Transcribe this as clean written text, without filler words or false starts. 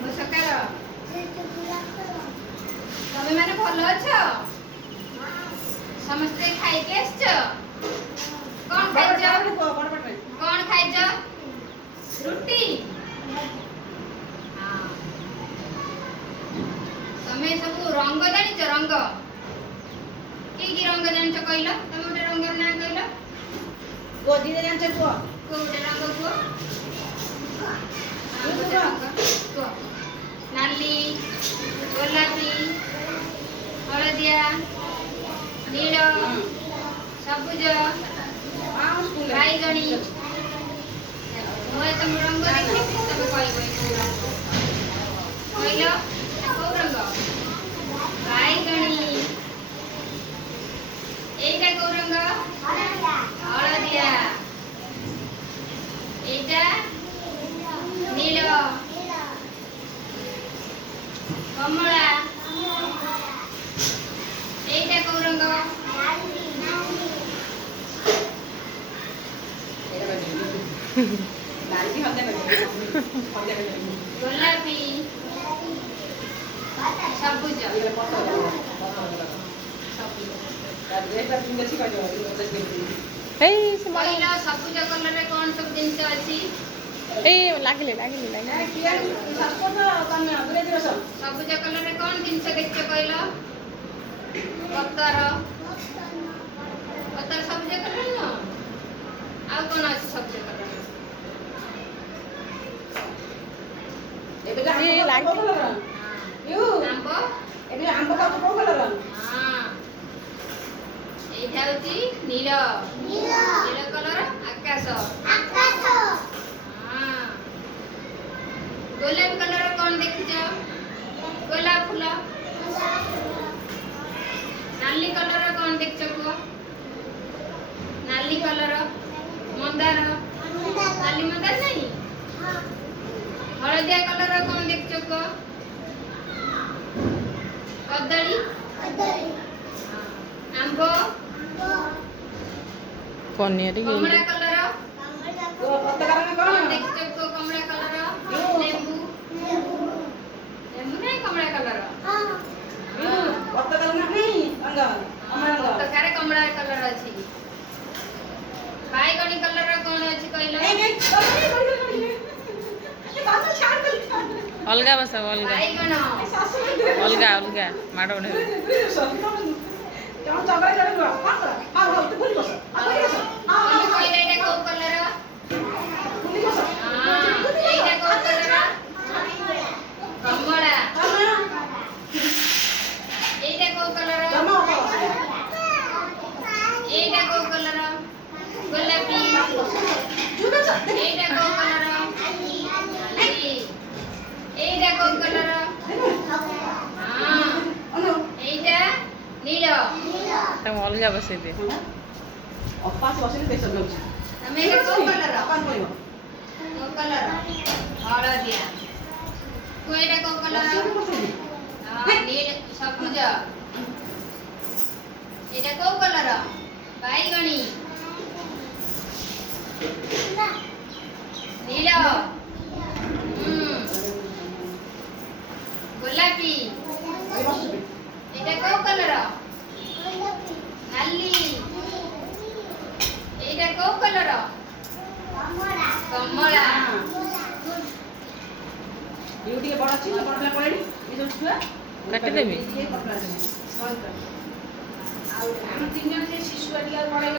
शुभ सकाळ तमे माने भल अछ समस्ते खाई के आछछ कोन खाइछ कोन खाइछ रुटी हां तमे सब रंग जानिछ रंग की रंग जानिछ कहिलो तमे ओटे रंग ना कहिलो गोदी रे जानिछ को कोटे रंग को नाली गोलापी हलदिया नील सबुज बैगणी मुझे तुम रंग देखी तब कहल कौ रंग बैगणी एटा कौ रंग हलदिया एटा नील कमला एटा कौ रंग गोलापी सबुज कहला सबुज कलर रे कौन सब जिनस अछि लागिले सबुज कलर रे कौन जिनस देखछ कहला पत्तर पत्तर सबुज कलर न आ कोन अछि सबुज कलर आंब का को कलर हां एटा होची नील नील कलर आकाश हां गोलाप कलर कौन देखिछ गोलाप फूल नाली कलर कौन देखिछ को नाली कलर मंदार नाली मंदार नहीं हलदिया कलर कौन देखिछ को कदली आंब पनीर कमला कलर पत्ता का कौन देखिछ को कमला कलर लेंबू लेंबू नहीं कमला कलर पत्ता का नहीं अंग तो कारे कमला कलर अछि बैगनी कलर कौन अछि कहलो अलगा बस अलगा बैगन अलगा अलगा माड़ उड़े तमे कहले एटा को कलर हां एटा को कलर कमला एटा को कलर एटा को कलर गोलापी एटा को कलर नाली एटा को कलर हां एटा नील तुम अलगा बसे दे अपास बसिले पेशर नउछ तमे एटा को कलर अपन करियो को कलर हलदिया को एटा को कलर हां नील सबुज एटा को कलर बैगणी नील गोलापी एटा को कलर नाली एटा को कलर कमला यूटी के बड़ अछि बड़ पला पळेनी ए जो छुआ काटी देबी आ हम तीन जन जे शिशु अटिया पड़े